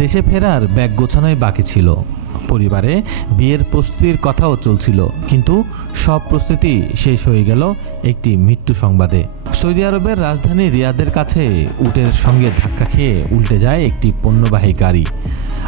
দেশে ফেরার ব্যাগ গোছানোই বাকি ছিল। পরিবারে বিয়ের প্রস্তুতির কথাও চলছিল, কিন্তু সব প্রস্তুতি শেষ হয়ে গেল একটি মৃত্যু সংবাদে। সৌদি আরবের রাজধানী রিয়াদের কাছে উটের সঙ্গে ধাক্কা খেয়ে উল্টে যায় একটি পণ্যবাহী গাড়ি।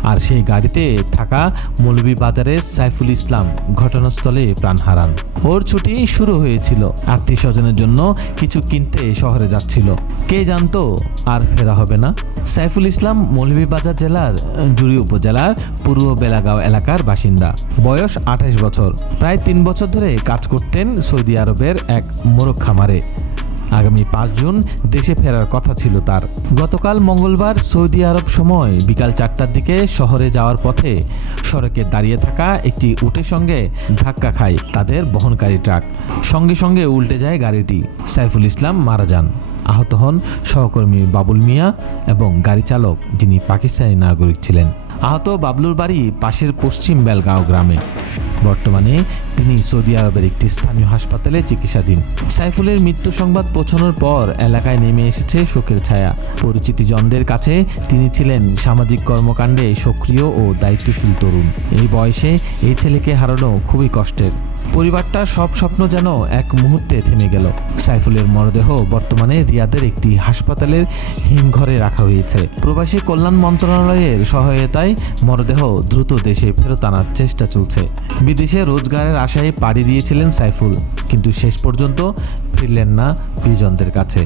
আর সেই গাড়িতে থাকা মৌলভীবাজারের সাইফুল ইসলাম ঘটনাস্থলে প্রাণ হারান। ওর ছুটি শুরু হয়েছিল। আত্মীয় স্বজনের জন্য কিছু কিনতে শহরে যাচ্ছিল। কে জানতো আর ফেরা হবে না? সাইফুল ইসলাম মৌলভীবাজার জেলার জুড়ি উপজেলার পূর্ব বেলাগাঁও এলাকার বাসিন্দা। বয়স আঠাশ বছর। প্রায় তিন বছর ধরে কাজ করতেন সৌদি আরবের এক মোরগ খামারে আগামী পাঁচ জুন দেশে ফেরার কথা ছিল তার। গতকাল মঙ্গলবার সৌদি আরব সময় বিকাল চারটার দিকে শহরে যাওয়ার পথে সড়কে দাঁড়িয়ে থাকা একটি উটের সঙ্গে ধাক্কা খায় তাদের বহনকারী ট্রাক। সঙ্গে সঙ্গে উল্টে যায় গাড়িটি। সাইফুল ইসলাম মারা যান। আহত হন সহকর্মী বাবুল মিয়া এবং গাড়ি চালক যিনি পাকিস্তানি নাগরিক ছিলেন। আহত বাবলুর বাড়ি পাশের পশ্চিম বেলগাঁও গ্রামে। বর্তমানে তিনি সৌদি আরবের একটি স্থানীয় হাসপাতালে চিকিৎসাধীন। সাইফুলের মৃত্যু সংবাদ পৌঁছানোর পর এলাকায় নেমে এসেছে শোকের ছায়া। পরিচিতিজনদের কাছে তিনি ছিলেন সামাজিক কর্মকাণ্ডে সক্রিয় ও দায়িত্বশীল তরুণ। এই বয়সে এই ছেলেকে হারানো খুবই কষ্টের। পরিবারটার সব স্বপ্ন যেন এক মুহূর্তে থেমে গেল। সাইফুলের মরদেহ বর্তমানে রিয়াদের একটি হাসপাতালের হিমঘরে রাখা হয়েছে। প্রবাসী কল্যাণ মন্ত্রণালয়ের সহায়তায় মরদেহ দ্রুত দেশে ফেরত আনার চেষ্টা চলছে। বিদেশে রোজগারের আশায় পাড়ি দিয়েছিলেন সাইফুল কিন্তু শেষ পর্যন্ত ফিরলেন না প্রিয়জনদের কাছে।